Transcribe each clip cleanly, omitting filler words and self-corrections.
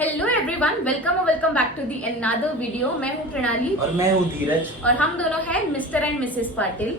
Hello everyone, welcome back to the another video. मैं हूँ प्रणाली और मैं हूँ धीरज और हम दोनों हैं मिस्टर एंड मिसेस पाटिल।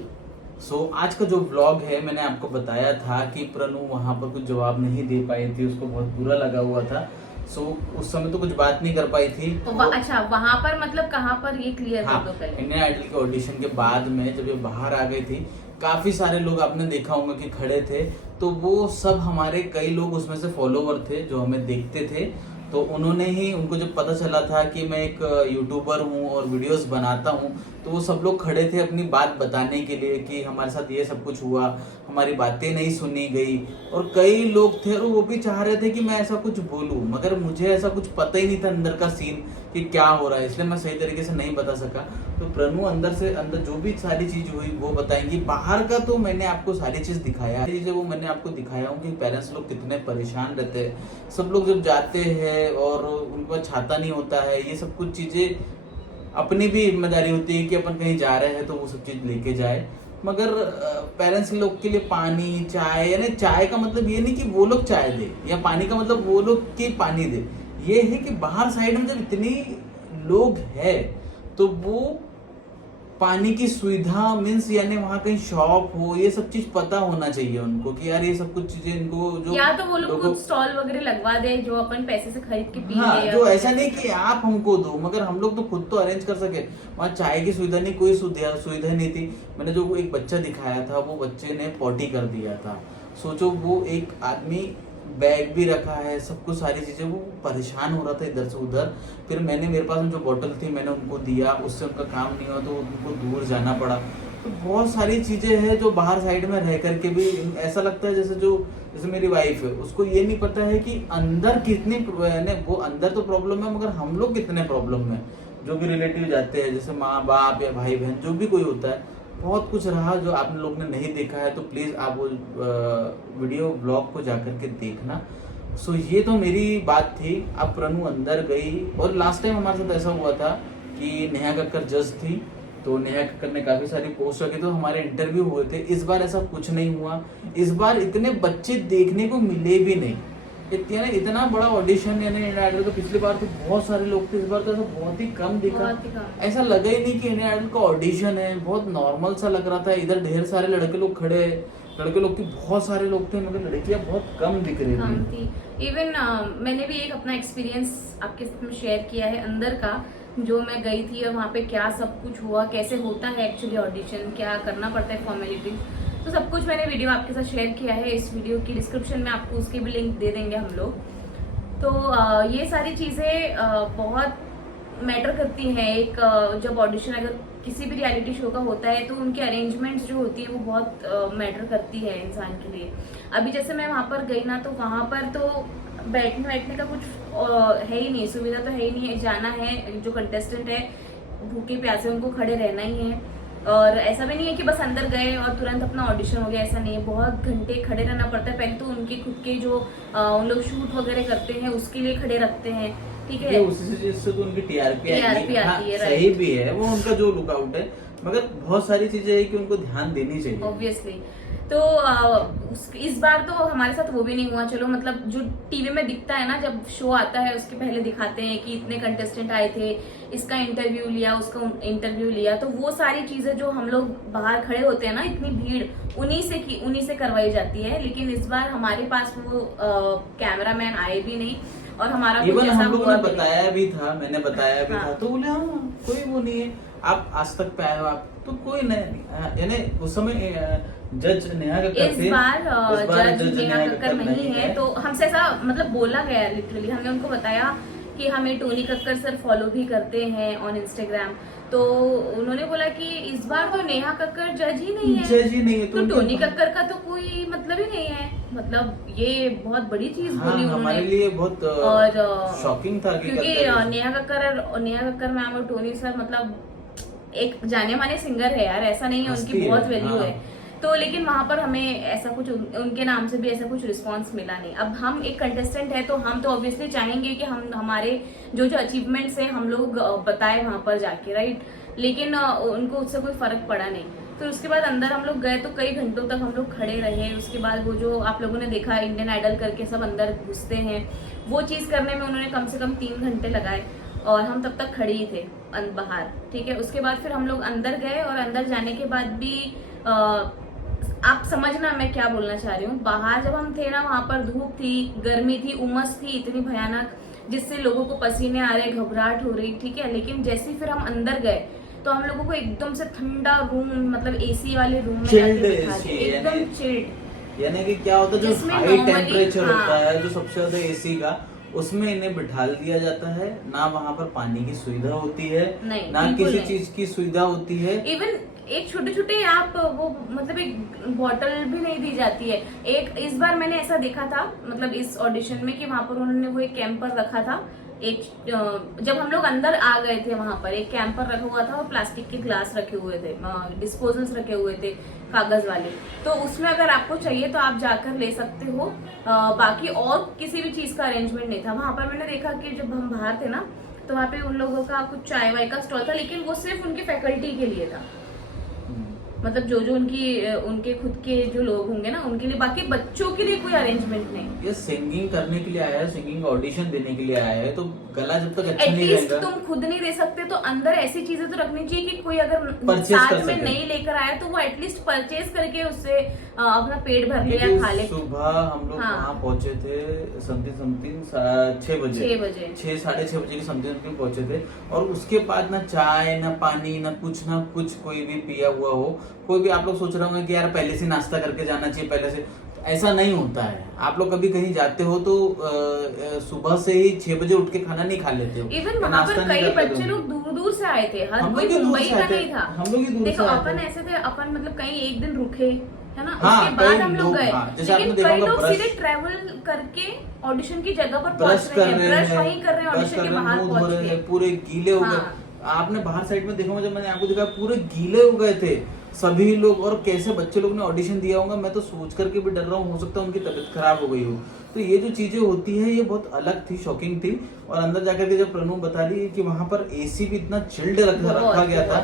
आज का जो व्लॉग है मैंने आपको बताया था कि प्रणु वहां पर कुछ जवाब नहीं दे पाई थी, उसको बहुत बुरा लगा हुआ था। उस समय तो कुछ बात नहीं कर पाई थी। अच्छा, वहाँ पर मतलब कहाँ पर, ये क्लियर कर दो पहले। इंडियन आइडल के ऑडिशन के बाद में जब ये बाहर आ गई थी, काफी सारे लोग आपने देखा होगा कि खड़े थे, तो वो सब हमारे कई लोग उसमें से फॉलोवर थे जो हमें देखते थे। तो उन्होंने ही, उनको जब पता चला था कि मैं एक यूट्यूबर हूँ और वीडियोस बनाता हूँ, तो वो सब लोग खड़े थे अपनी बात बताने के लिए कि हमारे साथ ये सब कुछ हुआ, हमारी बातें नहीं सुनी गई। और कई लोग थे और वो भी चाह रहे थे कि मैं ऐसा कुछ बोलूं, मगर मुझे ऐसा कुछ पता ही नहीं था अंदर का सीन कि क्या हो रहा है, इसलिए मैं सही तरीके से नहीं बता सका। तो प्रणु अंदर से अंदर जो भी सारी चीज हुई वो बताएंगी। बाहर का तो मैंने आपको सारी चीज दिखाया है, चीजें वो मैंने आपको दिखाया हूँ कि पेरेंट्स लोग कितने परेशान रहते हैं। सब लोग जब जाते हैं और उनका छाता नहीं होता है, ये सब कुछ चीजें अपनी भी जिम्मेदारी होती है कि अपन कहीं जा रहे हैं तो वो सब चीज लेके जाए। मगर पेरेंट्स लोग के लिए पानी चाय, यानी चाय का मतलब ये नहीं कि वो लोग चाय दे, या पानी का मतलब वो लोग के पानी दे। ये है कि बाहर साइड में जब इतनी लोग है तो वो पानी की सुविधा मीन्स, यानी वहाँ कहीं शॉप हो, ये सब चीज पता होना चाहिए उनको कि यार ये सब कुछ चीजें इनको जो, या तो वो लोग कुछ स्टॉल वगैरह लगवा दे जो अपन पैसे से खरीद के पी ले। जो ऐसा नहीं कि आप हमको दो, मगर हम लोग तो खुद तो अरेंज कर सके। वहाँ चाय की सुविधा नहीं, कोई सुविधा नहीं थी। मैंने जो एक बच्चा दिखाया था, वो बच्चे ने पॉटी कर दिया था। सोचो, वो एक आदमी बैग भी रखा है, सब कुछ सारी चीजें, वो परेशान हो रहा था इधर से उधर। फिर मेरे पास में जो बोतल थी मैंने उनको दिया, उससे उनका काम नहीं हुआ तो उनको दूर जाना पड़ा। तो बहुत सारी चीजें हैं जो बाहर साइड में रह करके भी ऐसा लगता है जैसे मेरी वाइफ है, उसको ये नहीं पता है कि अंदर कितनी, वो अंदर तो प्रॉब्लम है मगर हम लोग कितने प्रॉब्लम में, जो भी रिलेटिव जाते हैं जैसे माँ बाप या भाई बहन जो भी कोई होता है। बहुत कुछ रहा जो आप लोग ने नहीं देखा है, तो प्लीज आप वो वीडियो ब्लॉग को जाकर के देखना। ये तो मेरी बात थी। अब प्रणु अंदर गई और लास्ट टाइम हमारे साथ ऐसा हुआ था कि नेहा कक्कर जज थी, तो नेहा कक्कर ने काफी सारी पोस्ट रखी तो हमारे इंटरव्यू हुए थे। इस बार ऐसा कुछ नहीं हुआ, इस बार इतने बच्चे देखने को मिले भी नहीं। इतना बड़ा ऑडिशन, यानी इंडियन आइडल का पिछली बार तो बहुत सारे लोग थे, इस बार तो ऐसा बहुत ही कम दिखा। ऐसा लगा ही नहीं कि इंडियन आइडल का ऑडिशन है, बहुत नॉर्मल सा लग रहा था। इधर ढेर सारे लड़के लोग खड़े, लड़के लोग की बहुत सारे लोग थे मगर लड़कियां बहुत कम दिख रही थी। इवन मैंने भी एक अपना एक्सपीरियंस आपके साथ शेयर किया है अंदर का, जो मैं गई थी और वहाँ पे क्या सब कुछ हुआ, कैसे होता है एक्चुअली ऑडिशन, क्या करना पड़ता है फॉर्मेलिटी, तो सब कुछ मैंने वीडियो आपके साथ शेयर किया है। इस वीडियो की डिस्क्रिप्शन में आपको उसकी भी लिंक दे देंगे हम लोग। तो ये सारी चीज़ें बहुत मैटर करती हैं। एक जब ऑडिशन अगर किसी भी रियलिटी शो का होता है तो उनकी अरेंजमेंट्स जो होती है वो बहुत मैटर करती है इंसान के लिए। अभी जैसे मैं वहाँ पर गई ना, तो वहाँ पर तो बैठने का कुछ है ही नहीं, सुविधा तो है ही नहीं है। जाना है, जो कंटेस्टेंट है भूखे प्यासे उनको खड़े रहना ही है। और ऐसा भी नहीं है कि बस अंदर गए और तुरंत अपना ऑडिशन हो गया, ऐसा नहीं है। बहुत घंटे खड़े रहना पड़ता है। पहले तो उनके खुद के जो उन लोग शूट वगैरह करते हैं उसके लिए खड़े रखते हैं, ठीक है। उसी चीज से तो उनकी टीआरपी आती है, सही भी है वो उनका जो लुकआउट है, मगर बहुत सारी चीजें है कि उनको ध्यान देनी चाहिए ऑब्वियसली। तो इस बार तो हमारे साथ वो भी नहीं हुआ। चलो, मतलब जो टीवी में दिखता है ना, जब शो आता है उसके पहले दिखाते हैं कि इतने कंटेस्टेंट आए थे, इसका इंटरव्यू लिया, उसका इंटरव्यू लिया, तो वो सारी चीजें जो हम लोग बाहर खड़े होते हैं ना, इतनी भीड़, उन्हीं से करवाई जाती है। लेकिन इस बार हमारे पास वो कैमरामैन आए भी नहीं और हमारा इवन हम लोगों ने बताया भी था, मैंने बताया भी था, तो बोले हाँ कोई वो नहीं है, आप आज तक पे आए हो, आप तो कोई नहीं। यानी उस समय जज नेहा कक्कर थे, इस बार जज नेहा कक्कर नहीं है। तो हमसे ऐसा मतलब बोला गया, लिटरली हमने उनको बताया कि हमें टोनी कक्कर सर फॉलो भी करते हैं ऑन इंस्टाग्राम, तो उन्होंने बोला कि इस बार तो नेहा कक्कर जज ही नहीं है, तो टोनी कक्कर का तो कोई मतलब ही नहीं है। मतलब ये बहुत बड़ी चीज बोली उन्होंने, हमारे लिए बहुत और शॉकिंग था क्योंकि नेहा कक्कर मैम और टोनी सर मतलब एक जाने माने सिंगर है यार, ऐसा नहीं है, उनकी बहुत वैल्यू है। तो लेकिन वहां पर हमें ऐसा कुछ, उनके नाम से भी ऐसा कुछ रिस्पांस मिला नहीं। अब हम एक कंटेस्टेंट है तो हम तो ऑब्वियसली चाहेंगे कि हम हमारे जो अचीवमेंट्स है हम लोग बताएं वहां पर जाके, राइट। लेकिन उनको उससे कोई फर्क पड़ा नहीं। फिर उसके बाद अंदर हम लोग गए तो कई घंटों तक हम लोग खड़े रहे। उसके बाद वो जो आप लोगों ने देखा इंडियन आइडल करके सब अंदर घुसते हैं, वो चीज़ करने में उन्होंने कम से कम 3 घंटे लगाए और हम तब तक खड़े ही थे बाहर, ठीक है। उसके बाद फिर हम लोग अंदर गए और अंदर जाने के बाद भी आप समझना मैं क्या बोलना चाह रही हूँ। बाहर जब हम थे ना, वहां पर धूप थी, गर्मी थी, उमस थी इतनी भयानक, जिससे लोगों को पसीने आ रहे, घबराहट हो रही, ठीक है। लेकिन जैसे ही फिर हम अंदर गए तो हम लोगों को एकदम से ठंडा रूम, मतलब एसी वाले रूम में जाके बिठा दिया, एकदम चिल्ड। यानी कि क्या होता है, जो जिसमें हाई normally, टेम्परेचर हाँ, होता है, जो सबसे ज्यादा एसी का, उसमें इन्हें बिठा दिया जाता है ना। वहाँ पर पानी की सुविधा होती है, नहीं, ना बिल्कुल किसी नहीं। चीज की सुविधा होती है। इवन एक छोटे छोटे आप वो मतलब एक बॉटल भी नहीं दी जाती है। एक इस बार मैंने ऐसा देखा था, मतलब इस ऑडिशन में, कि वहां पर उन्होंने वो एक कैंपर रखा था। एक जब हम लोग अंदर आ गए थे वहां पर एक कैंपर रखा हुआ था और प्लास्टिक के ग्लास रखे हुए थे, डिस्पोजल्स रखे हुए थे कागज वाले। तो उसमें अगर आपको चाहिए तो आप जाकर ले सकते हो। बाकी और किसी भी चीज का अरेंजमेंट नहीं था वहां पर। मैंने देखा कि जब हम बाहर थे ना, तो वहाँ पे उन लोगों का कुछ चाय वाय का स्टॉल था, लेकिन वो सिर्फ उनके फैकल्टी के लिए था। मतलब जो उनके खुद के जो लोग होंगे ना उनके लिए, बाकी बच्चों के लिए कोई अरेंजमेंट नहीं। ये सिंगिंग करने के लिए आया है, सिंगिंग ऑडिशन देने के लिए आया है, तो गला जब तक अच्छा नहीं एटलीस्ट रहेगा, तुम खुद नहीं दे सकते तो अंदर ऐसी चीजें तो रखनी चाहिए कि कोई अगर Purchase साथ कर में सके। नहीं लेकर आया तो वो एटलीस्ट परचेज करके उससे अपना पेट भर ले या क्योंकि खा ले। सुबह हम लोग हाँ। वहाँ पहुंचे थे समथिंग 6 बजे, 6 बजे 6 साढ़े 6 बजे की समथिंग पहुंचे थे। और उसके बाद ना चाय ना पानी ना कुछ कोई भी पिया हुआ हो। कोई भी आप लोग सोच रहे होंगे कि यार पहले से नाश्ता करके जाना चाहिए, पहले से, ऐसा नहीं होता है। आप लोग कभी कहीं जाते हो तो सुबह से ही 6 बजे उठ के खाना नहीं खा लेते हो। इवन वहां नाश्ता पर नहीं कई करते बच्चे हो। लोग दूर दूर से आए थे, हर हम कोई लोग भी दूर मुंबई से का आए थे। नहीं था। हम लोग भी दूर देखो से आए अपन थे। ऐसे थे, अपन मतलब कहीं एक दिन रुके है ना, हाँ, उसके बाद कई हम लोग लोग, गए। हाँ, जैसे लेकिन आपने देखा कई होगा लोग ब्रश- सीधे ट्रैवल करके ऑडिशन की जगह पर ब्रश पहुंच कर रहे हैं, रहे ब्रश हैं, वहीं कर रहे हैं ब्रश ऑडिशन कर के रहे हैं, बाहर मुंह धो पहुंच रहे के। हैं, पूरे गीले हो गए। हाँ। आपने बाहर साइड में देखा होगा, जब मैंने आपको देखा पूरे गीले हो गए थे सभी लोग। और कैसे बच्चे लोग ने ऑडिशन दिया होगा, मैं तो सोच करके भी डर रहा हूँ, हो सकता है उनकी तबीयत खराब हो गई हो। तो ये जो चीजें होती है ये बहुत अलग थी, शॉकिंग थी। और अंदर जाकर के जब प्रणु बता रही है कि वहां पर एसी भी इतना चिल्ड रखा गया था,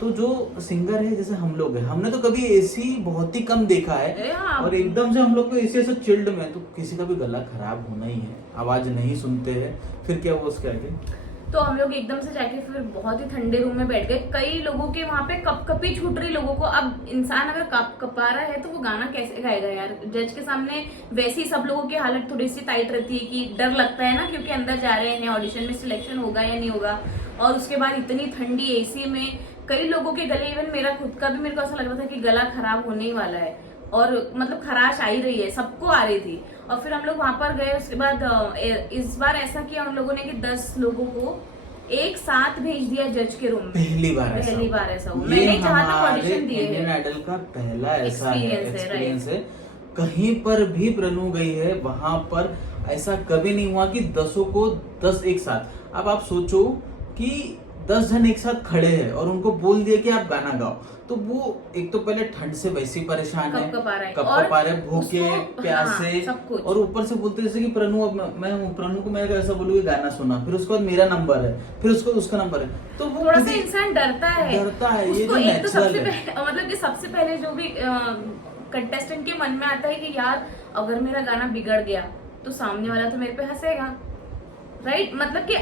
तो जो सिंगर है जैसे हम लोग हैं, हमने तो कभी एसी बहुत ही कम देखा है, हाँ। और एकदम से हम लोग को एसी ऐसे चिल्ड में, तो किसी का भी गला खराब होना ही है, आवाज नहीं सुनते हैं, फिर क्या हुआ उसके आगे? तो हम लोग एकदम से जाके फिर बहुत ही ठंडे रूम में बैठ गए। कई लोगों के वहां पे कपकपी छूट रही लोगों को। अब इंसान अगर कपा रहा है तो वो गाना कैसे गाएगा यार जज के सामने। वैसे ही सब लोगों की हालत थोड़ी सी टाइट रहती है कि डर लगता है ना, क्योंकि अंदर जा रहे हैं, ऑडिशन में सिलेक्शन होगा या नहीं होगा। और उसके बाद इतनी ठंडी एसी में कई लोगों के गले, इवन मेरा खुद का भी, मेरे को ऐसा लग रहा था कि गला खराब होने ही वाला है, और मतलब खराश आ ही रही है, सबको आ रही थी। और फिर हम लोग वहां पर गए। उसके बाद इस बार ऐसा किया उन लोगों ने कि 10 लोगों को एक साथ भेज दिया जज के रूम में। पहली बार ऐसा हुआ। मैंने जहाँ तक ऑडिशन दिए इंडियन हैं, आइडल का पहला ऐसा एक्सपीरियंस है। right। कहीं पर भी प्रणु गई है वहां पर ऐसा कभी नहीं हुआ कि 10 को 10 एक साथ। अब आप सोचो कि 10 जन एक साथ खड़े हैं और उनको बोल दिया कि आप गाना गाओ, तो वो एक तो पहले ठंड से वैसे ही परेशान है, कपकपा रहे, भूखे प्यासे, हाँ, सब कुछ। और ऊपर से बोलते जैसे कि प्रणु, अब मैं हूँ प्रणु को, मैं ऐसा बोलूँ गाना सुना, फिर उसके बाद मेरा नंबर है, फिर उसको उसका नंबर है, तो वो थोड़ा सा इंसान डरता है। ये जो उसको एक तो सबसे नेचुरल है। पहले, मतलब कि सबसे पहले जो भी कंटेस्टेंट के मन में आता है कि यार अगर मेरा गाना बिगड़ गया तो सामने वाला तो मेरे पे हंसेगा, राइट। मतलब कि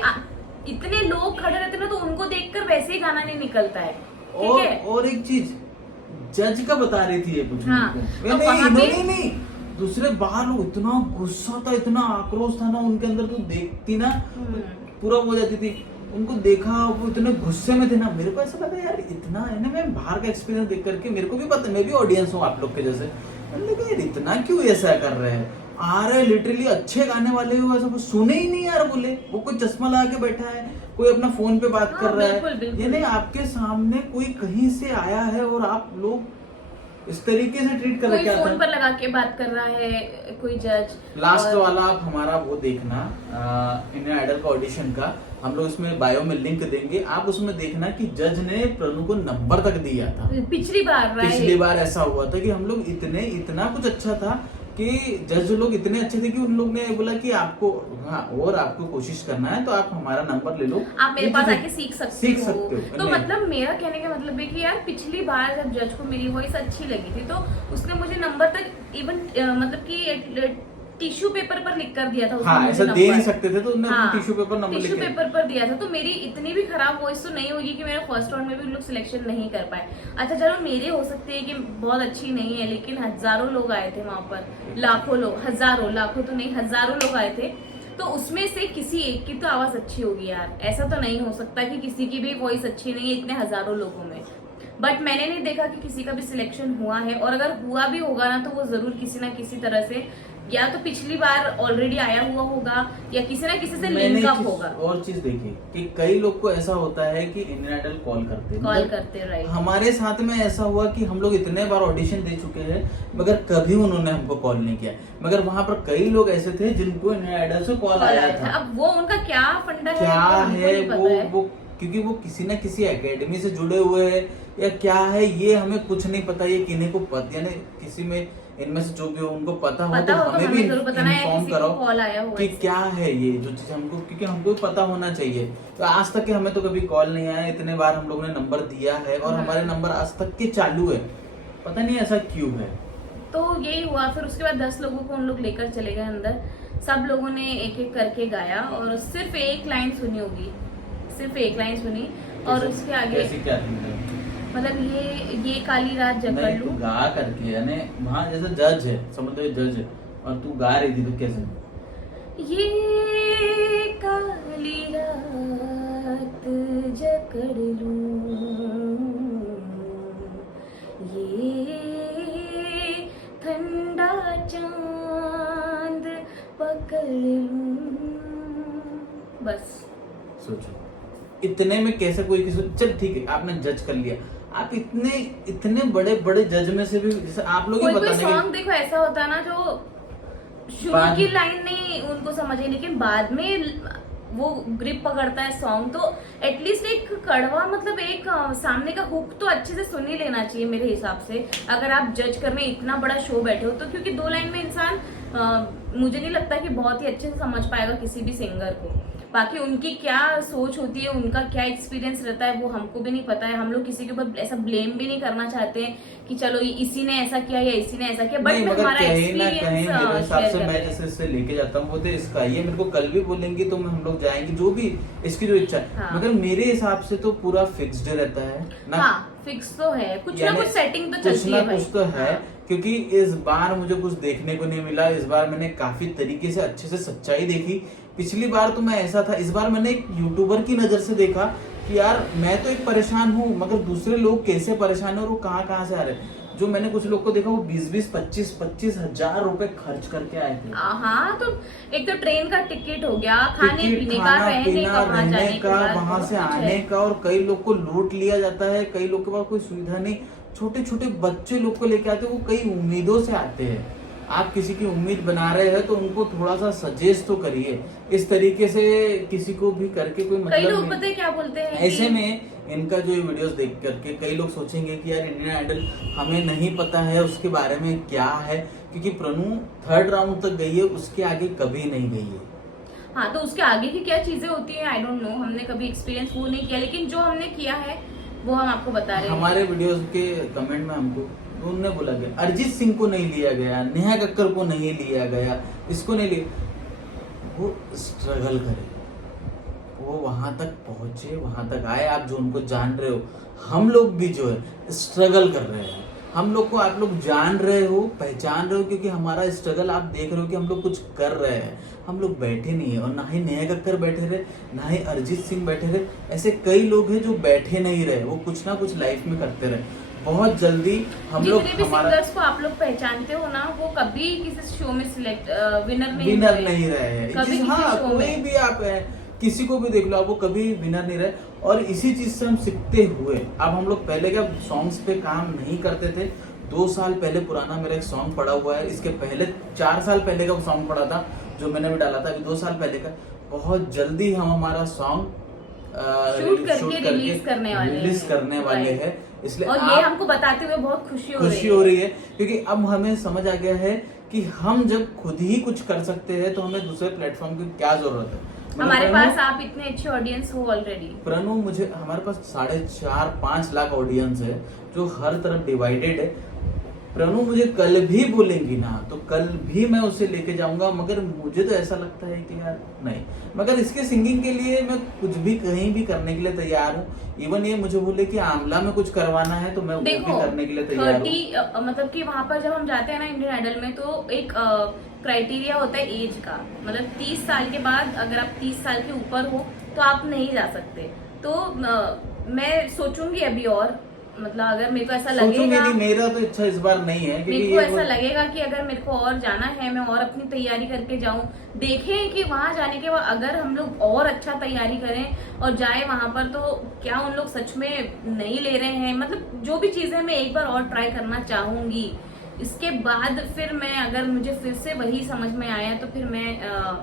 इतने लोग खड़े रहते ना, तो उनको देखकर वैसे ही गाना नहीं निकलता है, ठीक है। और एक चीज जज का बता रही थी ये कुछ, हाँ, तो नहीं, दूसरे बाहर लोग, इतना गुस्सा था, इतना आक्रोश था ना उनके अंदर, तो देखती ना पूरा हो जाती थी। उनको देखा वो इतने गुस्से में थे ना, मेरे को ऐसा लगा यार इतना है ना, मैं बाहर का एक्सपीरियंस देख करके मेरे को भी पता, मैं भी ऑडियंस हूँ आप लोग के जैसे, मैंने कहा यार इतना क्यों ऐसा कर रहे हैं, आ रहे लिटरली अच्छे गाने वाले हो, ऐसा कुछ सुने ही नहीं यार बोले। वो कोई चश्मा लगा के बैठा है, कोई अपना फोन पे बात कर रहा है, ये नहीं आपके सामने कोई कहीं से आया है और आप लोग इस तरीके से ट्रीट कर रहे, कोई फोन पर लगा के बात कर रहा है, कोई जज। लास्ट वाला आप हमारा वो देखना, इंडियन आइडल का ऑडिशन का, हम लोग इसमें बायो में लिंक देंगे, आप उसमें देखना कि जज ने प्रणु को नंबर तक दिया था। पिछली बार ऐसा हुआ था कि हम लोग इतना कुछ अच्छा था, कि जज लोग इतने अच्छे थे कि उन लोग ने बोला कि आपको हाँ और आपको कोशिश करना है तो आप हमारा नंबर ले लो, आप मेरे पास आके सीख सकते हो। तो नहीं। मतलब मेरा कहने का मतलब है कि यार पिछली बार जब जज को मेरी वॉइस अच्छी लगी थी तो उसने मुझे नंबर तक इवन मतलब कि टिश्यू पेपर पर लिख कर दिया था उसने हाँ, मुझे ऐसा दे नंबर। नहीं सकते थे तो उन्होंने हाँ, अपना टिश्यू पेपर नंबर टिश्यू लिखे। पेपर पर दिया था। तो मेरी इतनी भी खराब वॉइस तो नहीं होगी कि मेरा फर्स्ट राउंड में भी उन लोग सिलेक्शन नहीं कर पाए। अच्छा चलो मेरे हो सकती है कि बहुत अच्छी नहीं है, लेकिन हजारों लोग आए थे वहां पर, लाखों लोग, हजारों, लाखों तो नहीं हजारों लोग आए थे, तो उसमें से किसी एक की तो आवाज अच्छी होगी यार। ऐसा तो नहीं हो सकता कि किसी की भी वॉइस अच्छी नहीं है इतने हजारों लोगों में। बट मैंने नहीं देखा कि किसी का भी सिलेक्शन हुआ है, और अगर हुआ भी होगा ना तो वो जरूर किसी ना किसी तरह से या तो पिछली बार ऑलरेडी आया हुआ होगा या किसी ना किसी से लिंक अप होगा। और चीज देखी कि कई लोग को ऐसा होता है कि इंडियन आइडल कॉल करते राइट। हमारे साथ में ऐसा हुआ कि हम लोग इतने बार ऑडिशन दे चुके हैं मगर कभी उन्होंने हमको कॉल नहीं किया, मगर वहां पर कई लोग ऐसे थे जिनको इंडियन आइडल से कॉल आया था। अब वो उनका क्या फंडा क्या है वो क्योंकि वो किसी ना किसी एकेडमी से जुड़े हुए हैं या क्या है ये हमें कुछ नहीं पता, ये किन्हीं को पता, यानी किसी में इनमें से जो भी हो उनको पता हो तो हमें भी इन्फॉर्म करो कि क्या है ये जो चीज हमको, क्योंकि हमको पता होना चाहिए। तो आज तक के हमें तो कभी कॉल नहीं आया, इतने बार हम लोगों ने नंबर दिया है और हमारे नंबर आज तक के चालू है, पता नहीं ऐसा क्यों है। तो यही हुआ। फिर उसके बाद 10 लोगों को उन लोग लेकर चले गए अंदर, सब लोगों ने एक एक करके गाया और सिर्फ एक लाइन सुनी होगी, सिर्फ एक लाइन सुनी और उसके आगे क्या मतलब ये काली रात जकड़ नहीं, लूं तू गा करके, यानी वहाँ जैसे जज है, समझ लो जज है और तू गा रही थी तो कैसे? ये काली रात जकड़ लूं, ये ठंडा चांद पकड़ लूं, बस। सोचो इतने में कैसे कोई किसी, चल ठीक है आपने जज कर लिया, आप इतने बड़े बड़े जज में से भी जैसे आप लोग ही बताने सॉन्ग देखो ऐसा होता है ना जो शुरू की लाइन नहीं उनको समझे, लेकिन बाद में वो ग्रिप पकड़ता है सॉन्ग, तो एटलीस्ट एक कड़वा मतलब एक सामने का हुक तो अच्छे से सुन ही लेना चाहिए मेरे हिसाब से, अगर आप जज करने इतना बड़ा शो बैठे हो तो। क्योंकि 2 लाइन में इंसान मुझे नहीं लगता कि बहुत ही अच्छे से समझ पाएगा किसी भी सिंगर को। बाकी उनकी क्या सोच होती है, उनका क्या एक्सपीरियंस रहता है वो हमको भी नहीं पता है। हम लोग किसी के ऊपर ऐसा ब्लेम भी नहीं करना चाहते हैं कि चलो इसी ने ऐसा किया या इसी ने ऐसा किया, बट हमारा एक्सपीरियंस मेरे हिसाब से मैं जैसे इससे लेके जाता हूँ वो तो इसका ये मेरे को कल भी बोलेंगे तो हम लोग जाएंगे जो भी इसकी जो इच्छा है। हाँ। मगर मेरे हिसाब से तो पूरा फिक्स्ड रहता है ना। हाँ, फिक्स तो है, कुछ ना कुछ सेटिंग तो चलती है भाई। कुछ तो है, क्योंकि इस बार मुझे कुछ देखने को नहीं मिला। इस बार मैंने काफी तरीके से अच्छे से सच्चाई देखी। पिछली बार तो मैं ऐसा था, इस बार मैंने एक यूट्यूबर की नजर से देखा कि यार मैं तो एक परेशान हूँ मगर दूसरे लोग कैसे परेशान है और वो कहाँ से आ रहे हैं। जो मैंने कुछ लोग को देखा वो 20-20, 25-25 हजार रुपए खर्च करके आए थे। हाँ, तो एक तो ट्रेन का टिकट हो गया, खाने पीने का, रहने का, वहां से आने का, और कई लोग को लूट लिया जाता है। कई लोग के पास कोई सुविधा नहीं, छोटे छोटे बच्चे लोग को लेके आते हैं, वो कई उम्मीदों से आते हैं। आप किसी की उम्मीद बना रहे हैं तो उनको थोड़ा सा सजेस्ट तो करिए। इस तरीके से किसी को भी करके कोई मतलब कई लोग पता है क्या बोलते हैं, ऐसे में इनका जो ये वीडियोस देख करके कई लोग सोचेंगे कि यार इंडियन आइडल हमें नहीं पता है उसके बारे में क्या है, क्योंकि प्रणु 3rd राउंड तक गई है, उसके आगे कभी नहीं गई है। हाँ, तो उसके आगे की क्या चीजें होती है आई डोंट नो, हमने कभी एक्सपीरियंस वो नहीं किया, लेकिन जो हमने किया है वो हम आपको बता रहे हैं। हमारे वीडियोस के कमेंट में हमको उन्होंने बोला गया अरिजीत सिंह को नहीं लिया गया, नेहा कक्कर को नहीं लिया गया, इसको नहीं लिया। वो स्ट्रगल करे, वो वहां तक पहुंचे, वहां तक आए। आप जो उनको जान रहे हो, हम लोग भी जो है स्ट्रगल कर रहे हैं। हम लोग को आप लोग जान रहे हो, पहचान रहे हो, क्योंकि हमारा स्ट्रगल आप देख रहे हो कि हम लोग कुछ कर रहे हैं। हम लोग बैठे नहीं है, और ना ही नेहा कक्कर बैठे रहे, ना ही अरिजीत सिंह बैठे रहे। ऐसे कई लोग हैं जो बैठे नहीं रहे, वो कुछ ना कुछ लाइफ में करते रहे। बहुत जल्दी हम लोग हमारा सिंगर्स को आप लोग पहचानते हो ना, वो कभी किसी शो में सिलेक्ट विनर नहीं रहे हैं। कभी हाँ, कोई भी आप किसी को भी देख लो, आप वो कभी विनर नहीं रहे। और इसी चीज से हम सीखते हुए अब हम लोग पहले क्या सॉन्ग्स पे काम नहीं करते थे। 2 साल पहले पुराना मेरा एक सॉन्ग पड़ा हुआ है, इसके पहले 4 साल पहले का सॉन्ग पड़ा था जो मैंने भी डाला था, अभी 2 साल पहले का। बहुत जल्दी हम हमारा सॉन्ग शूट करके रिलीज करने वाले हैं। इसलिए और ये हमको बताते हुए बहुत खुशी हो रही है, क्योंकि अब हमें समझ आ गया है कि हम जब खुद ही कुछ कर सकते हैं तो हमें दूसरे प्लेटफॉर्म की क्या जरूरत है। हमारे पास आप इतने अच्छे ऑडियंस हो ऑलरेडी। प्रणु, मुझे हमारे पास 4.5-5 लाख ऑडियंस है जो हर तरफ डिवाइडेड है। प्रणु मुझे कल भी बोलेंगी ना तो कल भी मैं उसे लेके जाऊंगा, मगर मुझे तो ऐसा लगता है कि यार नहीं, मगर इसके सिंगिंग के लिए मैं कुछ भी कहीं भी करने के लिए तैयार हूँ। इवन ये मुझे बोले कि आमला में कुछ करवाना है तो मैं वो भी करने के लिए तैयार हूँ। 30 मतलब कि वहाँ पर जब हम जाते हैं ना इंडियन आइडल में, तो एक क्राइटेरिया होता है एज का, मतलब 30 साल के बाद अगर आप 30 साल के ऊपर हो तो आप नहीं जा सकते। तो मैं सोचूंगी अभी, और मतलब अगर मेरे को ऐसा लगेगा, नहीं, मेरा तो इच्छा इस बार नहीं है, मेरे को ऐसा लगेगा कि अगर मेरे को और जाना है, मैं और अपनी तैयारी करके जाऊं, देखें कि वहां जाने के बाद अगर हम लोग और अच्छा तैयारी करें और जाए वहां पर, तो क्या उन लोग सच में नहीं ले रहे हैं, मतलब जो भी चीजें मैं एक बार और ट्राई करना चाहूंगी। इसके बाद फिर मैं, अगर मुझे फिर से वही समझ में आया तो फिर मैं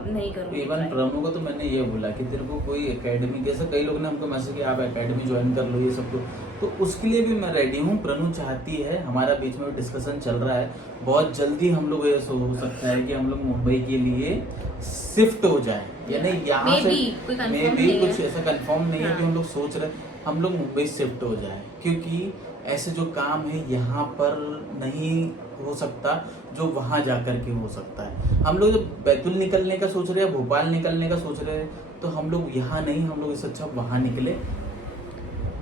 नहीं करूँगी। इवन प्रणु को तो मैंने ये बोला कि तेरे को कोई एकेडमी, जैसे कई लोगों ने हमको मैसेज किया आप एकेडमी ज्वाइन कर लो ये सब, तो उसके लिए भी मैं रेडी हूँ। प्रणु चाहती है, हमारा बीच में डिस्कशन चल रहा है, बहुत जल्दी हम लोग ऐसा हो सकता है कि हम लोग मुंबई के लिए शिफ्ट हो जाए, यानी यहाँ से मे भी कुछ ऐसा कंफर्म नहीं है कि हम लोग सोच रहे हम लोग मुंबई शिफ्ट हो जाए, क्योंकि ऐसे जो काम है यहाँ पर नहीं हो सकता जो वहां जाकर के हो सकता है। हम लोग जब बैतूल निकलने का सोच रहे हैं, भोपाल निकलने का सोच रहे हैं, तो हम लोग यहाँ नहीं, हम लोग इससे अच्छा वहां निकले।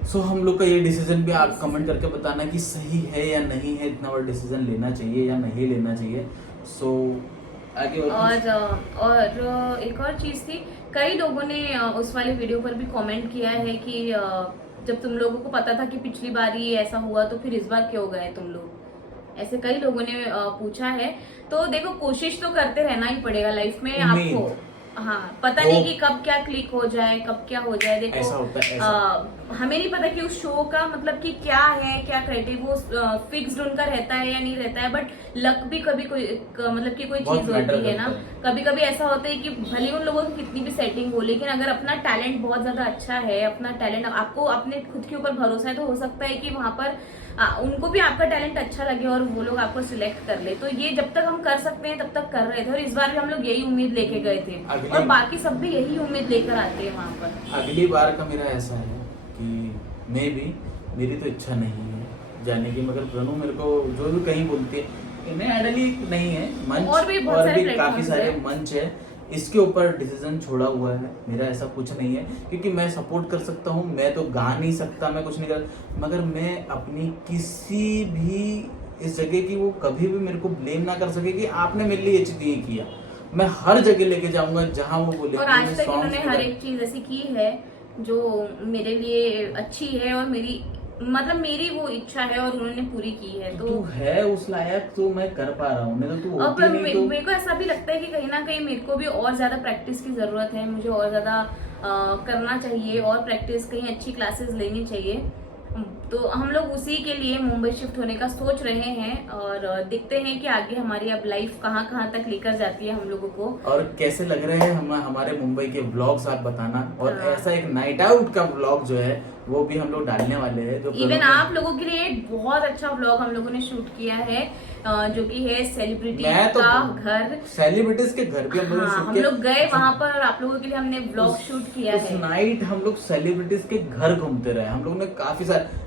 सो हम लोग का ये डिसीजन भी आप कमेंट करके बताना कि सही है या नहीं है, इतना बड़ा डिसीजन लेना चाहिए या नहीं लेना चाहिए। सो आगे और एक और चीज थी, कई लोगों ने उस वाले वीडियो पर भी कमेंट किया है कि जब तुम लोगों को पता था कि पिछली बार ही ऐसा हुआ तो फिर इस बार क्यों गए तुम लोग, ऐसे कई लोगों ने पूछा है। तो देखो, कोशिश तो करते रहना ही पड़ेगा लाइफ में आपको। हाँ, पता नहीं कि कब क्या क्लिक हो जाए, कब क्या हो जाए। देखो ऐसा होता है, ऐसा। हमें नहीं पता कि उस शो का मतलब कि क्या है, क्या क्राइटेरिया, वो फिक्स्ड उनका रहता है या नहीं रहता है, बट लक भी कभी कोई मतलब कि कोई चीज होती है ना। कभी कभी ऐसा होता है कि भले उन लोगों की कितनी भी सेटिंग हो, लेकिन अगर अपना टैलेंट बहुत ज्यादा अच्छा है, अपना टैलेंट आपको अपने खुद के ऊपर भरोसा है, तो हो सकता है कि वहां पर उनको भी आपका टैलेंट अच्छा लगे और वो लोग आपको सिलेक्ट कर ले। तो ये जब तक हम कर सकते हैं तब तक कर रहे थे, और इस बार भी हम लोग यही उम्मीद लेके गए थे, और बाकी सब भी यही उम्मीद लेकर आते हैं वहाँ पर। अगली बार का मेरा ऐसा है कि मेरी तो इच्छा नहीं है जाने की, मगर प्रणु मेरे को जो भी कहीं बोलती है, मैं आइडल ही नहीं है, मंच और भी काफी सारे मंच है, इसके ऊपर डिसीजन छोड़ा हुआ है मेरा, ऐसा कुछ नहीं है। क्योंकि मैं सपोर्ट कर सकता हूँ, मैं तो गा नहीं सकता, मैं कुछ नहीं कर, मगर मैं अपनी किसी भी इस जगह की वो कभी भी मेरे को ब्लेम ना कर सके कि आपने मेरे लिए ये चीज नहीं किया। मैं हर जगह लेके जाऊंगा जहाँ वो बोले। और आज तक इन्होंने हर एक चीज ऐसी की है जो मेरे लिए अच्छी है, और मेरी वो इच्छा है और उन्होंने पूरी की है। तो तू है उस लायक, तो मैं कर पा रहा हूँ, नहीं तो तू होती नहीं। तो मेरे को ऐसा भी लगता है कि कहीं ना कहीं मेरे को भी और ज्यादा प्रैक्टिस की जरूरत है, मुझे और ज्यादा करना चाहिए, और प्रैक्टिस कहीं अच्छी क्लासेस लेनी चाहिए। तो हम लोग उसी के लिए मुंबई शिफ्ट होने का सोच रहे हैं, और देखते हैं कि आगे हमारी अब लाइफ कहाँ कहाँ तक लेकर जाती है हम लोगों को, और कैसे लग रहे हैं हमारे मुंबई के व्लॉग्स आप बताना। और ऐसा एक नाइट आउट का व्लॉग जो है वो भी हम लोग डालने वाले हैं, जो इवन आप लोगों के लिए एक बहुत अच्छा व्लॉग हम लोगों ने शूट किया है, जो कि है सेलिब्रिटी का घर। सेलिब्रिटीज के घर भी हम लोग गए वहाँ पर, आप लोगों के लिए हमने व्लॉग शूट किया है। उस नाइट हम लोग सेलिब्रिटीज के घर घूमते रहे, हम लोग ने काफी सारे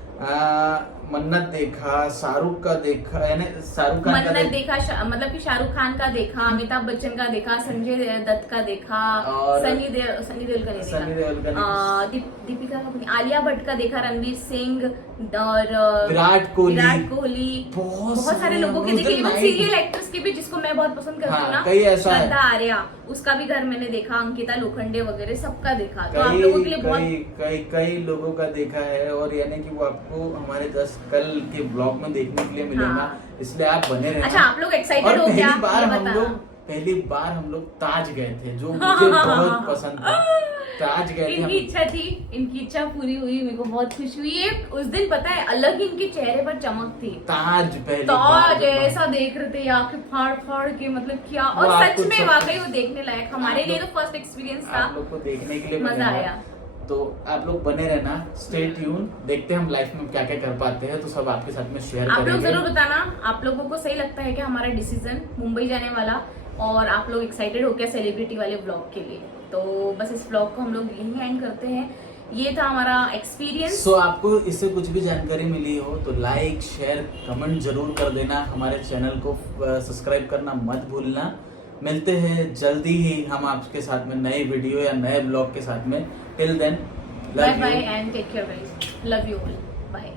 मन्नत देखा, शाहरुख का देखा, यानी शाहरुख खान का देखा, मतलब कि शाहरुख खान का देखा, अमिताभ बच्चन का देखा, संजय दत्त का देखा, सनी देओल का नहीं, दीपिका का, आलिया भट्ट का देखा, रणवीर सिंह और विराट कोहली, बहुत सारे लोगों के देखे, इवन सीरियल एक्ट्रेस के भी, जिसको मैं बहुत पसंद करती हूँ ना, श्रद्धा आर्या, उसका भी घर मैंने देखा, अंकिता लोखंडे वगैरह सबका देखा। तो आप लोगों के लिए बहुत कई लोगों का देखा है, और यानी कि वो आपको हमारे 10 कल के ब्लॉग में देखने के लिए मिलेगा, इसलिए आप बने रहना। अच्छा, आप लोग एक्साइटेड हो क्या? पहली बार हम लोग ताज गए थे, जो मुझे बहुत पसंद था। ताज गए थे, इनकी इच्छा थी, इनकी इच्छा पूरी हुई, मेरे को बहुत खुशी हुई। उस दिन पता है अलग ही इनके चेहरे पर चमक थी। ताज ऐसा देख रहे थे, आंखें फाड़ फाड़ के, मतलब क्या, और सच में वाकई वो देखने लायक, हमारे लिए तो फर्स्ट एक्सपीरियंस था, आप लोग को देखने के लिए मजा आया। तो आप लोग बने रहना, स्टे ट्यून, देखते हैं हम लाइफ में क्या क्या कर पाते हैं, तो सब आपके साथ में शेयर आप लोग करेंगे। जरूर बताना आप लोगों को सही लगता है कि हमारा डिसीजन मुंबई जाने वाला, और आप लोग एक्साइटेड हो क्या सेलिब्रिटी वाले ब्लॉग के लिए। तो बस इस ब्लॉग को हम लोग यहीं एंड करते हैं। ये था हमारा एक्सपीरियंस। सो आपको इससे कुछ भी जानकारी मिली हो तो लाइक शेयर कमेंट जरूर कर देना, हमारे चैनल को सब्सक्राइब करना मत भूलना। मिलते हैं जल्दी ही हम आपके साथ में नए वीडियो या नए ब्लॉग के साथ में। Till then bye bye and take care guys, love you all, bye.